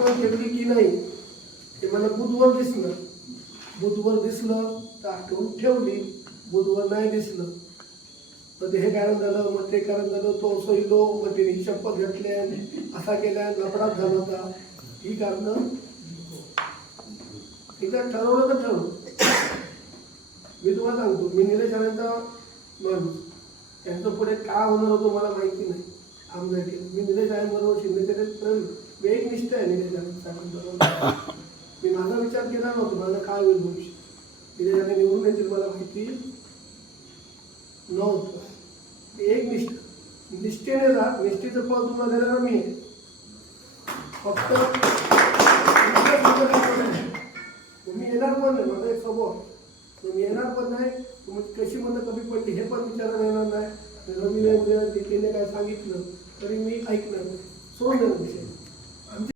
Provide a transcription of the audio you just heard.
आठवण ठेवली की नाही ते मला बुधवर दिसलं. बुधवर दिसलं तर आठवण ठेवली, बुधवर नाही दिसलं तर हे कारण झालं, मग ते कारण झालं, तो सोयलो, मग तिने ही शपथ घेतल्या, असा केल्या, लफडाच झाला होता. ही कारण तिथं ठरवलं तर ठरवलं. मी तुम्हाला सांगतो, मी निलेश राणेंचा माणूस, त्यांचं पुढे काय होणार होतं मला माहिती नाही. आमदार मी निलेश राणेंबरोबर शिंदेकडे मी एक निष्ठा आहे निलेश राणेंबरोबर. मी माझा विचार केला नव्हता माझं काय होईल भविष्य. निलेश राणे निवडून येतील मला माहिती नव्हतं. एक निष्ठेने राहा, निष्ठेचं फळ तुम्हाला देणार मी आहे. फक्त तुम्ही येणार पण नाही, माझा एक स्वभाव. तुम्ही येणार पण नाही, तुम्ही कशी मतं कमी पडली हे पण विचारायला येणार नाही. रवीने उद्या काय सांगितलं तरी मी ऐकणार नाही, सोडून देणार विषय.